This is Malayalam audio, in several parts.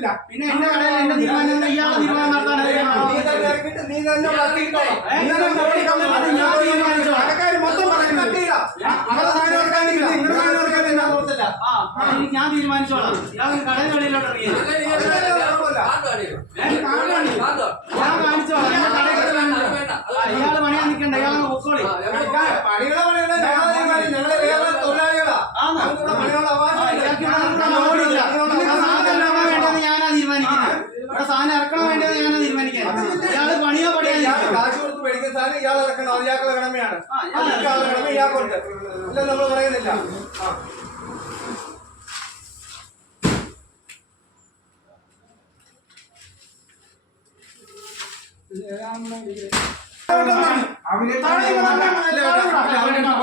പറ്റില്ല പിന്നെ എന്റെ കടയിൽ തീരുമാനം ഇയാളെ തീരുമാനം നടത്താൻ ഞാൻ തീരുമാനിച്ചോ? കടക്കാര് മൊത്തം പറയുന്നത് അവിടെ സാധനം ഇറക്കാനില്ല ഇങ്ങോട്ട് സാധനം ഇറക്കാനില്ല ആ ഞാൻ തീരുമാനിച്ചോളാം ഇയാൾ കടയിൽ വെളിയിലോട്ട് ഞാൻ കാണിച്ചോളാം ഞാൻ കടയിൽ ഇയാൾ പണിയാൻ നിൽക്കണ്ട ഇയാളെ ഒക്കോളി പണികളെ പണികളെ ഞങ്ങളെ തൊഴിലാളികളാ പണികളുടെ. ഇയാൾക്ക് ഇവിടെ ലോഡില്ല. ഇവിടെ സാധനം ഇറക്കണോ വേണ്ടത് ഞാനാ തീരുമാനിക്കുന്നത് ഇവിടെ സാധനം ഇറക്കണോ വേണ്ടത് ഞാൻ തീരുമാനിക്കാം ഇയാൾ പണിയോ ഇയാൾ കാശ് കൊടുത്ത് മേടിക്കുന്ന സാധനം ഇയാൾ ഇറക്കണം അത് ഇയാൾക്കുള്ള കടമയാണ്. കടമ ഇയാൾക്കുണ്ട്. ഇല്ല നമ്മൾ പറയുന്നില്ല. ആ. നിങ്ങൾക്ക്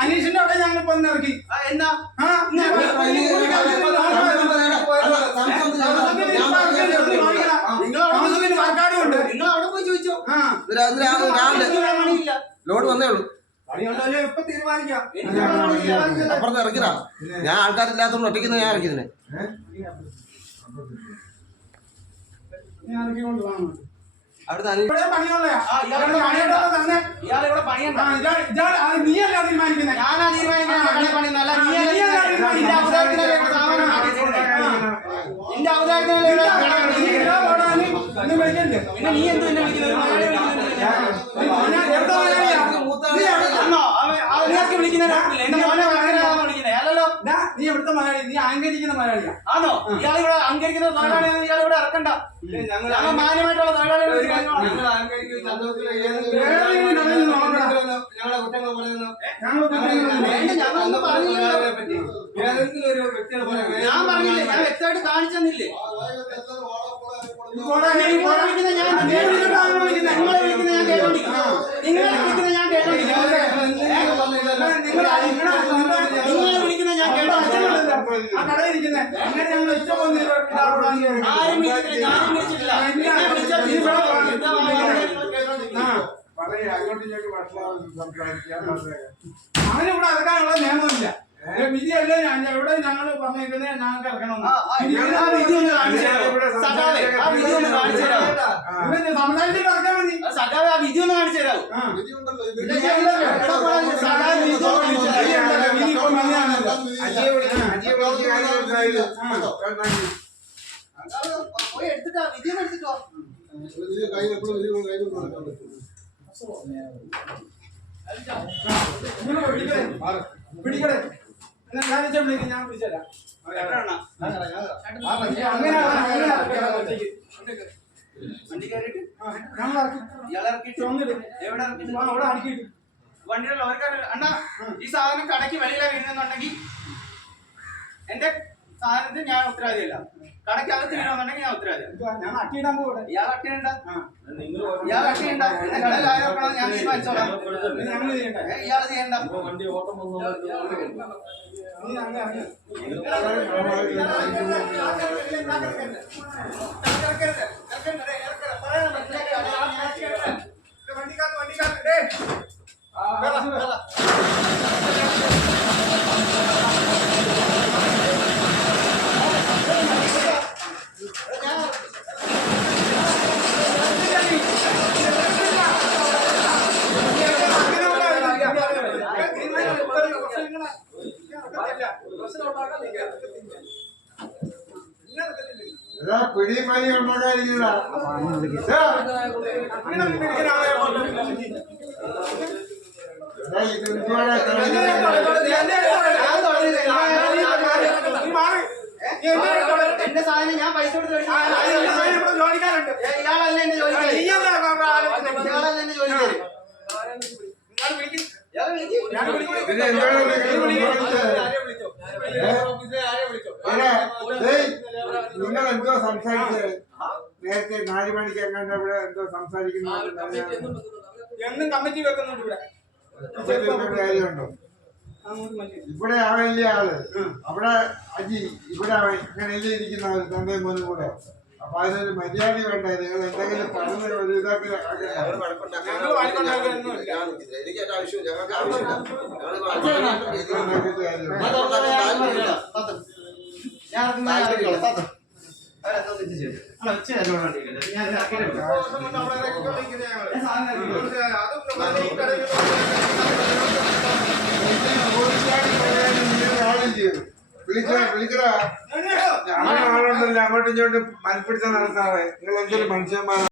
അനീഷിന്റെ അവിടെ ഞങ്ങൾ ഇപ്പൊ ഇറക്കി താമസത്തിന് സർക്കാരുണ്ട് നിങ്ങൾ അവിടെ പോയി ചോദിച്ചോ ലോഡ് വന്നേ ഉള്ളൂ. അപ്പുറത്ത് ഇറക്കിതാ ഞാൻ ആൾക്കാരില്ലാത്തോണ്ട് ഒറ്റയ്ക്ക് ഞാൻ ഇറക്കിയതിനെ. ഞാൻ ഇറക്കിക്കൊണ്ട് നീയല്ല തീരുമാനിക്കുന്നത് ഞാനാ തീരുമാനിക്കുന്നത്? നീ? പിന്നെ എന്ത് എന്നെ വിളിക്കുന്നത്? നീ എവിടുത്തെ മലയാളി നീ അഹങ്കരിക്കുന്ന മലയാളിയാ. ആണോ? ഇയാൾ ഇവിടെ അംഗീകരിക്കുന്ന തൊഴിലാളിയാണ് ഇയാൾ ഇവിടെ ഇറക്കണ്ട. ഞങ്ങൾ മാന്യമായിട്ടുള്ള. ഞങ്ങളെ കുറ്റങ്ങൾ പറയുന്നു ഞങ്ങളൊന്നും പറയുന്നത് ഞാൻ പറഞ്ഞില്ലേ ഞാൻ വ്യക്തമായിട്ട് കാണിച്ചെന്നില്ലേ? നിങ്ങളെ ഞാൻ? നിങ്ങളെ വിളിക്കുന്ന കേട്ടോണ്ടിരിക്കും നിങ്ങളെ വിളിക്കുന്ന ഞാൻ കേട്ടോണ്ടിരിക്കും നിങ്ങൾ നിങ്ങളെ വിളിക്കുന്ന ഞാൻ കേട്ടോണ്ടിരിക്കും ആ കടയിൽ ഇരിക്കുന്നെ. അങ്ങനെ ഞങ്ങൾ ഇഷ്ടം ആരും വിളിച്ചിട്ടില്ല ഞാനും വിളിച്ചിട്ടില്ല എന്നെ വിളിച്ചാൽ നീ ഇവിടെ ഇറക്കാനുള്ള നിയമമില്ല. വിധിയല്ലേ ഇവിടെ ഞങ്ങൾ പറഞ്ഞിരിക്കുന്നത് ഞങ്ങൾക്ക് ഇറക്കണം സമുദായത്തിൽ ഇറക്കാൻ മതി. സഖാവ് ആ വിധി ഒന്ന് കാണിച്ചു തരാം? വിധി ഉണ്ടല്ലോ, പോയി എടുത്തിട്ടോ വിളിക്ക്, ഞാൻ പിടിച്ചുതരാം. എവിടെയാണോ? ആ, അങ്ങനെ അങ്ങനെ ഇറക്കാം ഒറ്റയ്ക്ക്. വണ്ടി കയറിയിട്ട് ആ, ഞങ്ങൾ ഇറക്കി. ഇയാളെ ഇറക്കിയിട്ട്? ചുവന്നിട്. എവിടെ ഇറക്കിയിട്ട്? ആ, അവിടെ അടക്കിയിട്ട്. വണ്ടിയുടെ അണ്ണാ ഈ സാധനം കടയ്ക്ക് വെളിയിലാണ് വീഴുന്നുണ്ടെങ്കിൽ എന്റെ സാധനത്തിന് ഞാൻ ഉത്തരവാദിയല്ല കടയ്ക്കകത്ത് വീഴുന്നുണ്ടെങ്കിൽ ഞാൻ ഉത്തരവാദിയാണ് ഞാൻ അട്ടിയിടാൻ പോകട്ടെ ഇയാൾ അട്ടിയുണ്ട ആ ഇയാൾ അട്ടിയുണ്ട എന്റെ കടയിൽ ആരോപണം ഞാൻ തീരുമാനിച്ചോളാം ഇയാൾ ചെയ്യണ്ട നീ പിടിമണി ഉണ്ടാകാതിരിക്കുന്നതാ ഇത് ഇതുവരെ എന്റെ സാധനം ഞാൻ പൈസ കൊടുത്ത്. ഏ, ഇയാളല്ല എന്റെ ജോലി ഇയാളല്ല എന്റെ ജോലി ഇയാളെ വിളിക്ക്. പിന്നെ എന്താണ് വിളിച്ചോ ഏയ്, നിങ്ങൾ എന്തോ സംസാരിച്ചത് നേരത്തെ എങ്ങനെ ഇവിടെ എന്തോ സംസാരിക്കുന്നു എന്നും കമ്മിറ്റി വെക്കുന്നുണ്ട് ഇവിടെ. കാര്യമുണ്ടോ? മതി. ഇവിടെ ആവല്ലേ ആൾ. അവിടെ അജി ഇവിടെ ഇങ്ങനെ ഇങ്ങനെയല്ലേ ഇരിക്കുന്ന ആൾ തന്റെ മോനും കൂടെ. അപ്പൊ അതിനൊരു മര്യാദ വേണ്ടേ? നിങ്ങൾ എന്തെങ്കിലും പറഞ്ഞ ഒരു ഇതാക്കി. ഞാൻ വിളിക്കടാ. വിളിക്കടാ ആളുണ്ടല്ലോ അങ്ങോട്ടും ഇങ്ങോട്ടും മൽപ്പിടുത്തം നടത്താതെ. നിങ്ങൾ എന്തൊരു മനുഷ്യന്മാരാണ്